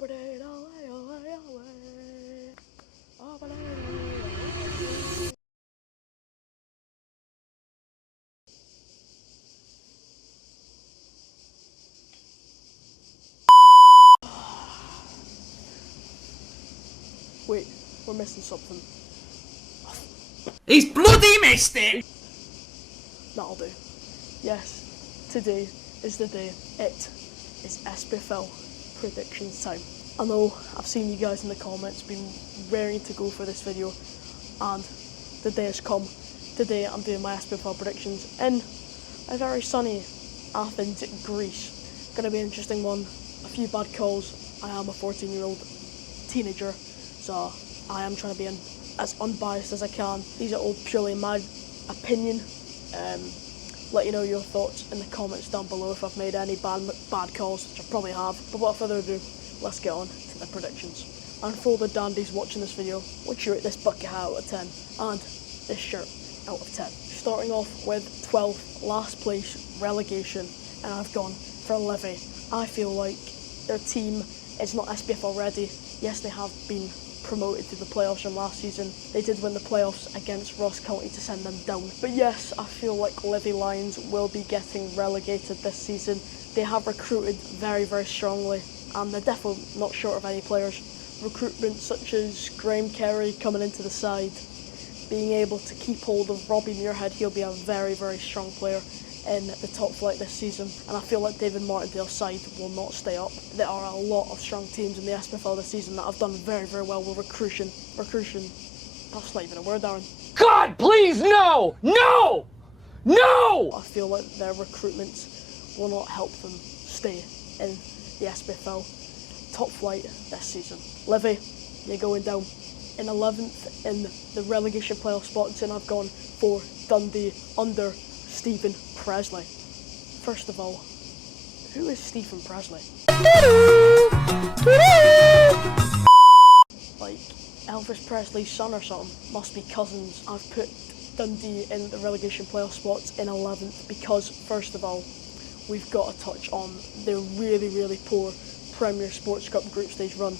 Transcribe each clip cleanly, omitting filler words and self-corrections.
Aberdeen, away, away, away. Aberdeen, away. Wait, we're missing something. He's bloody missed it! That'll do. Yes, today is the day. It is SPFL Predictions time. I know I've seen you guys in the comments been raring to go for this video, and the day has come. Today I'm doing my SPFL predictions in a very sunny Athens, Greece. Gonna be an interesting one. A few bad calls. I am a 14-year-old teenager, so I am trying to be as unbiased as I can. These are all purely my opinion. Let you know your thoughts in the comments down below if I've made any bad calls, which I probably have. But without further ado, let's get on to the predictions. And for all the dandies watching this video, would you rate this bucket hat out of 10 and this shirt out of 10? Starting off with 12th, last place, relegation, and I've gone for Livy. I feel like their team is not SPFL ready. Yes, they have been promoted to the playoffs from last season. They did win the playoffs against Ross County to send them down. But yes, I feel like Livy Lions will be getting relegated this season. They have recruited very, very strongly, and they're definitely not short of any players. Recruitment such as Graham Carey coming into the side, being able to keep hold of Robbie Muirhead, he'll be a very, very strong player in the top flight this season, and I feel like David Martindale's side will not stay up. There are a lot of strong teams in the SPFL this season that have done very, very well with recruiting. That's not even a word, Aaron. God, please, no! No! No! I feel like their recruitment will not help them stay in the SPFL top flight this season. Livy, you're going down in 11th in the relegation playoff spots, and I've gone for Dundee under Stephen Presley. First of all, who is Stephen Presley? Like Elvis Presley's son or something? Must be cousins. I've put Dundee in the relegation playoff spots in 11th because, first of all, we've got to touch on their really, really poor Premier Sports Cup group stage run.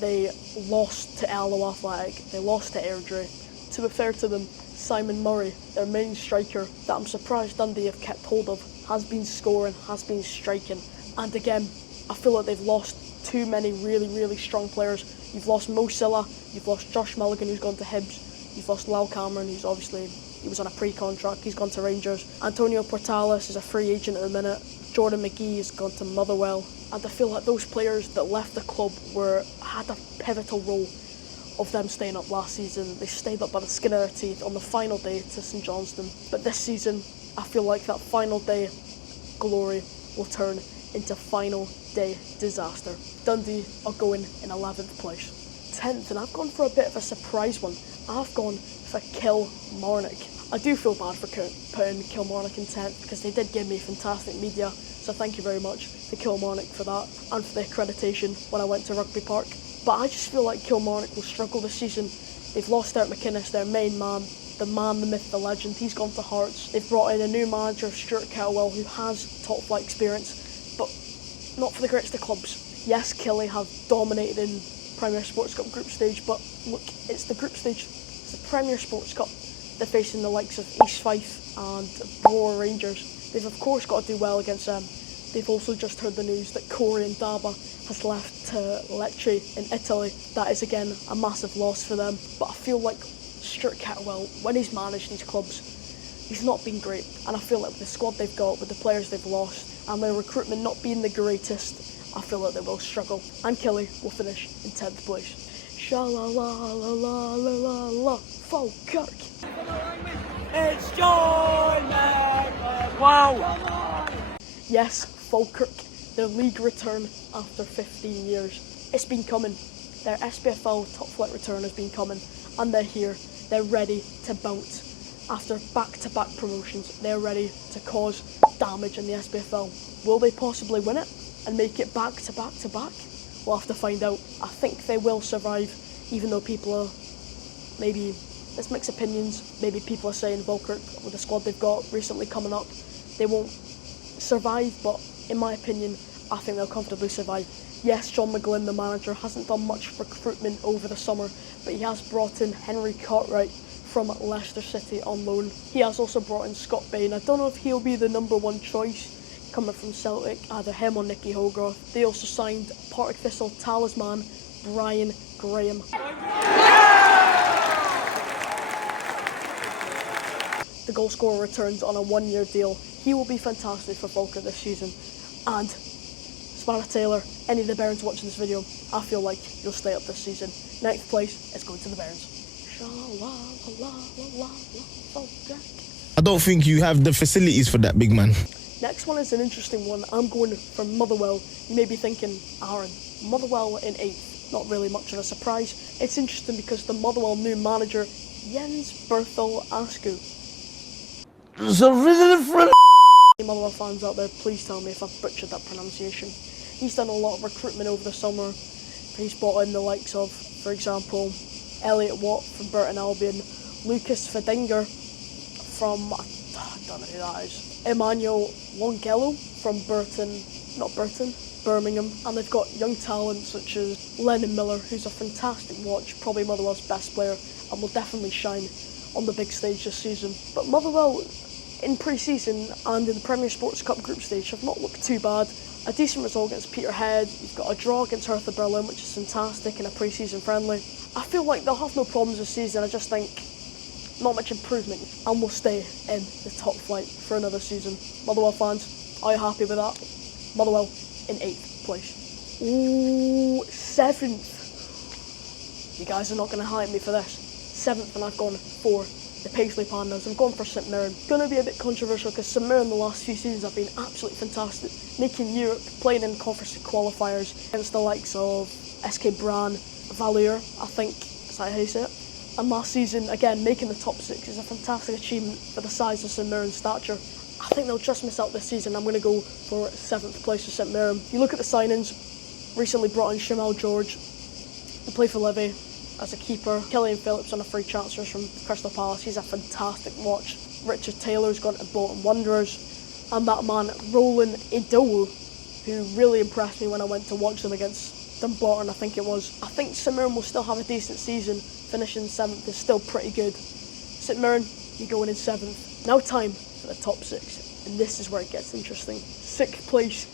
They lost to Alloa Athletic, they lost to Airdrie. To be fair to them, Simon Murray, their main striker, that I'm surprised Dundee have kept hold of, has been scoring, has been striking. And again, I feel like they've lost too many really, really strong players. You've lost Mo Silla, you've lost Josh Mulligan, who's gone to Hibs, you've lost Lyle Cameron, who's obviously, he was on a pre-contract, he's gone to Rangers. Antonio Portales is a free agent at the minute. Jordan McGee has gone to Motherwell. And I feel like those players that left the club had a pivotal role of them staying up last season. They stayed up by the skin of their teeth on the final day to St Johnstone. But this season, I feel like that final day glory will turn into final day disaster. Dundee are going in 11th place. 10th, and I've gone for a bit of a surprise one. I've gone for Kilmarnock. I do feel bad for putting Kilmarnock in 10th because they did give me fantastic media, so thank you very much to Kilmarnock for that and for the accreditation when I went to Rugby Park. But I just feel like Kilmarnock will struggle this season. They've lost Eric McInnes, their main man, the myth, the legend. He's gone to Hearts. They've brought in a new manager, Stuart Kettlewell, who has top flight experience, but not for the greatest of clubs. Yes, Killie have dominated in Premier Sports Cup group stage, but look, it's the group stage, it's the Premier Sports Cup. They're facing the likes of East Fife and Brore Rangers. They've of course got to do well against them. They've also just heard the news that Corey Ndaba has left to Lecce in Italy. That is again a massive loss for them. But I feel like Stuart Kettlewell, when he's managed these clubs, he's not been great. And I feel like with the squad they've got, with the players they've lost, and their recruitment not being the greatest, I feel like they will struggle. And Killie will finish in 10th place. Sha-la-la-la-la-la-la-la, Falkirk. It's John! Wow! Yes, Falkirk, their league return after 15 years. It's been coming. Their SPFL top flight return has been coming, and they're here. They're ready to bounce. After back-to-back promotions, they're ready to cause damage in the SPFL. Will they possibly win it and make it back-to-back-to-back? We'll have to find out. I think they will survive, even though people are maybe, there's mixed opinions. Maybe people are saying Falkirk, with the squad they've got recently coming up, they won't survive, but in my opinion, I think they'll comfortably survive Yes, John McGlynn, the manager, hasn't done much recruitment over the summer, but he has brought in Henry Cartwright from Leicester City on loan. He has also brought in Scott Bain. I don't know if he'll be the number one choice coming from Celtic, either him or Nicky Hogarth. They also signed Partick Thistle talisman Brian Graham. The goal scorer returns on a one-year deal. He will be fantastic for Falkirk this season. And Spanner Taylor, any of the Barons watching this video, I feel like you'll stay up this season. 9th place is going to the Barons. I don't think you have the facilities for that, big man. Next one is an interesting one. I'm going for Motherwell. You may be thinking, Aaron, Motherwell in 8th. Not really much of a surprise. It's interesting because the Motherwell new manager, Jens Berthel Askew. Motherwell fans out there, please tell me if I've butchered that pronunciation. He's done a lot of recruitment over the summer. He's brought in the likes of, for example, Elliot Watt from Burton Albion, Lucas Fedinger from, I don't know who that is, Emmanuel Longello from Birmingham, and they've got young talent such as Lennon Miller, who's a fantastic watch, probably Motherwell's best player, and will definitely shine on the big stage this season. But Motherwell, in pre-season and in the Premier Sports Cup group stage, have not looked too bad. A decent result against Peterhead, you've got a draw against Hertha Berlin, which is fantastic in a pre-season friendly. I feel like they'll have no problems this season. I just think not much improvement, and will stay in the top flight for another season. Motherwell fans, are you happy with that? Motherwell in 8th place. Ooh, 7th. You guys are not going to hype me for this. 7th, and I've gone for the Paisley Pandas. I've gone for St Mirren. Going to be a bit controversial because St Mirren the last few seasons have been absolutely fantastic, making Europe, playing in conference qualifiers against the likes of SK Brann, Valur, I think, is that how you say it? And last season, again, making the top 6 is a fantastic achievement for the size of St Mirren's stature. I think they'll just miss out this season. I'm going to go for 7th place for St Mirren. You look at the signings, recently brought in Shamel George, to play for Levy as a keeper. Killian Phillips on a free transfer from Crystal Palace. He's a fantastic watch. Richard Taylor's gone to Bolton Wanderers. And that man, Roland Idowu, who really impressed me when I went to watch them against Dumbarton, I think it was. I think St Mirren will still have a decent season. Finishing 7th is still pretty good. St Mirren, you're going in 7th. Now time for the top 6. And this is where it gets interesting. 6th place,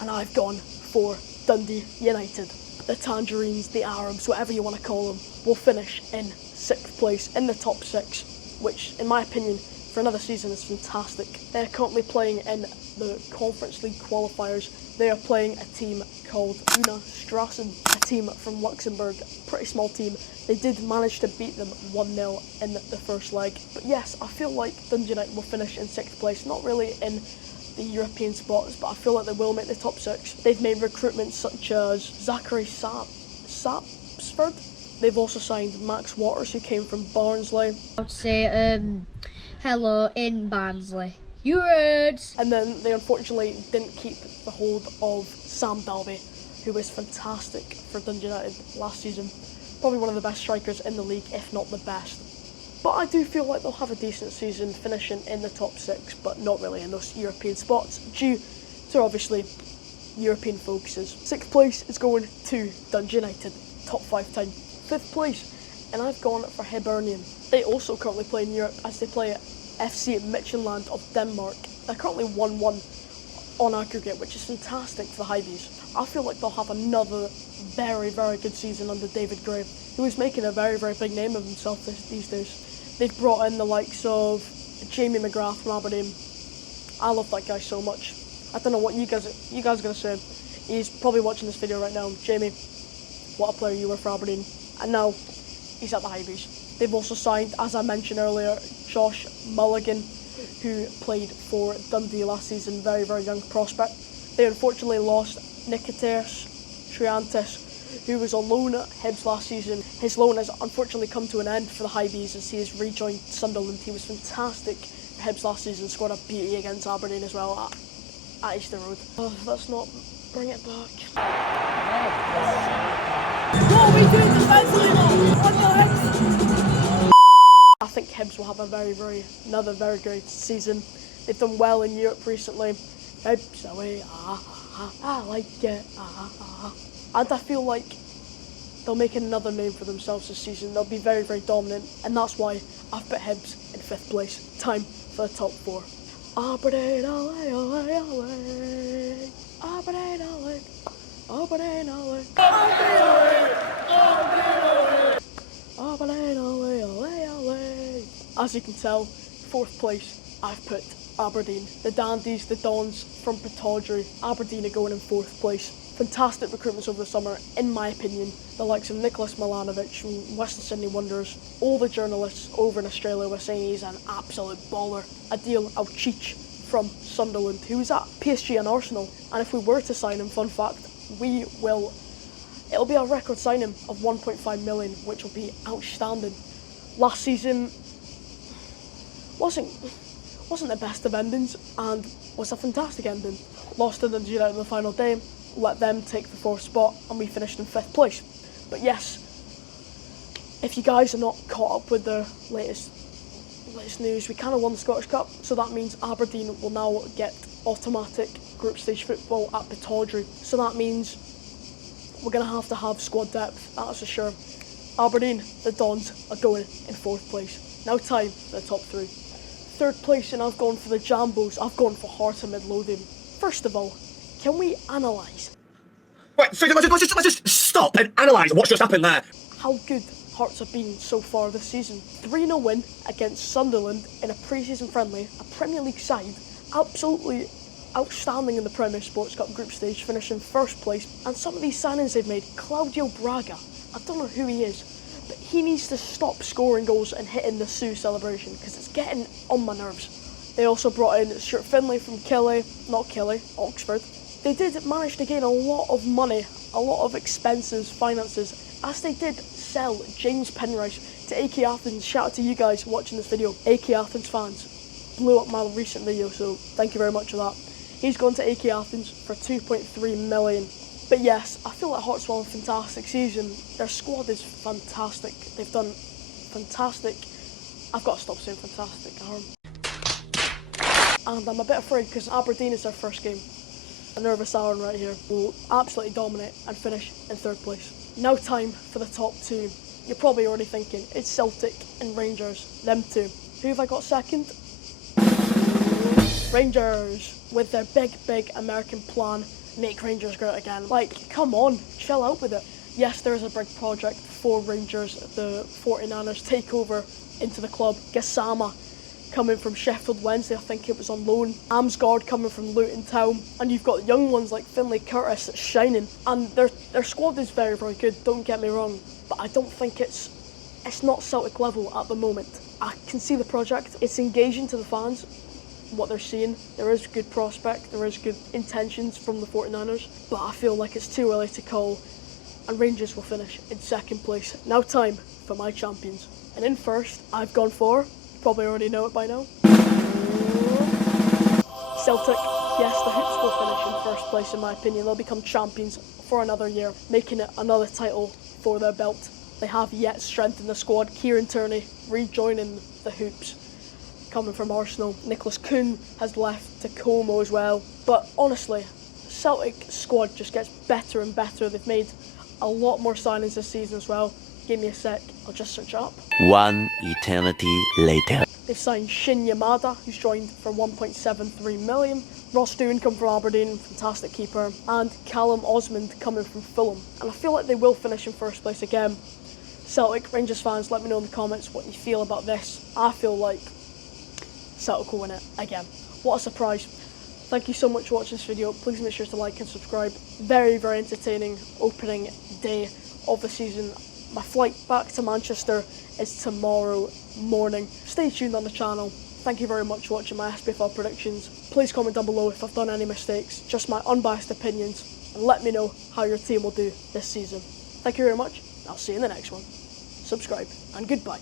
and I've gone for Dundee United. The Tangerines, the Arabs, whatever you want to call them, will finish in 6th place in the top 6, which, in my opinion, for another season is fantastic. They're currently playing in the Conference League qualifiers. They are playing a team called Una Strassen, a team from Luxembourg, pretty small team. They did manage to beat them 1-0 in the first leg. But yes, I feel like Dundee United will finish in 6th place, not really in the European spots, but I feel like they will make the top 6. They've made recruitments such as Zachary Sapsford. They've also signed Max Waters, who came from Barnsley. I would say hello in Barnsley. You heard! And then they unfortunately didn't keep the hold of Sam Dalby, who was fantastic for Dundee United last season. Probably one of the best strikers in the league, if not the best. But I do feel like they'll have a decent season, finishing in the top 6, but not really in those European spots, due to obviously European focuses. 6th place is going to Dundee United, top 5 time. 5th place, and I've gone for Hibernian. They also currently play in Europe as they play at FC Midtjylland of Denmark. They're currently 1-1 on aggregate, which is fantastic for the Hibees. I feel like they'll have another very, very good season under David Gray, who is making a very, very big name of himself these days. They've brought in the likes of Jamie McGrath from Aberdeen. I love that guy so much. I don't know what you guys are going to say. He's probably watching this video right now. Jamie, what a player you were for Aberdeen. And now he's at the Hibees. They've also signed, as I mentioned earlier, Josh Mulligan, who played for Dundee last season, very, very young prospect. They unfortunately lost Nikitas Triantis, who was on loan at Hibs last season. His loan has unfortunately come to an end for the Hibees as he has rejoined Sunderland. He was fantastic for Hibs last season, scored a beauty against Aberdeen as well at Easter Road. Oh, let's not bring it back. What are we doing defensively? What the heck? I think Hibs will have another very great season. They've done well in Europe recently. Hibs away, I like it. And I feel like they'll make another name for themselves this season. They'll be very, very dominant, and that's why I've put Hibs in 5th place. Time for the top 4. Aberdeen, ole, ole, ole. Aberdeen, ole. Aberdeen, ole. Aberdeen, ole, ole, ole. As you can tell, 4th place, I've put Aberdeen. The Dandies, the Dons from Pittodrie. Aberdeen are going in 4th place. Fantastic recruitments over the summer, in my opinion. The likes of Nicholas Milanovic from Western Sydney Wanderers. All the journalists over in Australia were saying he's an absolute baller. Adil Alcic from Sunderland, who was at PSG and Arsenal. And if we were to sign him, fun fact, it'll be a record signing of 1.5 million, which will be outstanding. Last season wasn't the best of endings, and was a fantastic ending. Lost to the United in the final day, let them take the 4th spot, and we finished in 5th place. But yes, if you guys are not caught up with the latest news, we kind of won the Scottish Cup, so that means Aberdeen will now get automatic group stage football at Pittodrie. So that means we're going to have squad depth, that's for sure. Aberdeen, the Dons, are going in 4th place. Now time for the top 3. 3rd place, and I've gone for the Jambos. I've gone for Hearts of Midlothian. First of all, can we analyse? Right, so let's just stop and analyse what's just happened there. How good Hearts have been so far this season. 3-0 win against Sunderland in a pre-season friendly, a Premier League side, absolutely outstanding in the Premier Sports Cup group stage, finishing 1st place. And some of these signings they've made, Claudio Braga, I don't know who he is, but he needs to stop scoring goals and hitting the Sue celebration, because it's getting on my nerves. They also brought in Stuart Finlay from Oxford. They did manage to gain a lot of money, a lot of expenses, finances, as they did sell James Penrice to AK Athens. Shout out to you guys watching this video. AK Athens fans blew up my recent video, so thank you very much for that. He's gone to AK Athens for 2.3 million. But yes, I feel like Hearts will have a fantastic season. Their squad is fantastic. They've done fantastic. I've got to stop saying fantastic, Aaron. And I'm a bit afraid because Aberdeen is their first game. A nervous Aaron right here will absolutely dominate and finish in 3rd place. Now time for the top 2. You're probably already thinking, it's Celtic and Rangers, them two. Who have I got second? Rangers, with their big American plan, make Rangers great again. Like, come on, chill out with it. Yes, there is a big project for Rangers. The 49ers take over into the club. Gassama coming from Sheffield Wednesday, I think it was on loan. Amsgaard coming from Luton Town. And you've got young ones like Finlay Curtis that's shining. And their squad is very, very good, don't get me wrong. But I don't think it's not Celtic level at the moment. I can see the project. It's engaging to the fans, what they're seeing. There is good prospect, there is good intentions from the 49ers. But I feel like it's too early to call. And Rangers will finish in 2nd place. Now time for my champions. And in 1st, I've gone for, probably already know it by now, Celtic. Yes, the Hoops will finish in 1st place in my opinion. They'll become champions for another year, making it another title for their belt. They have yet strengthened the squad. Kieran Tierney rejoining the Hoops, coming from Arsenal. Nicholas Kuhn has left to Como as well. But honestly, Celtic squad just gets better and better. They've made a lot more signings this season as well. Give me a sec, I'll just search it up. One eternity later. They've signed Shin Yamada, who's joined for 1.73 million. Ross Doon come from Aberdeen, fantastic keeper. And Callum Osmond coming from Fulham. And I feel like they will finish in 1st place again. Celtic, Rangers fans, let me know in the comments what you feel about this. I feel like Celtic will win it again. What a surprise. Thank you so much for watching this video. Please make sure to like and subscribe. Very, very entertaining opening day of the season. My flight back to Manchester is tomorrow morning. Stay tuned on the channel. Thank you very much for watching my SPFL predictions. Please comment down below if I've done any mistakes, just my unbiased opinions, and let me know how your team will do this season. Thank you very much. I'll see you in the next one. Subscribe, and goodbye.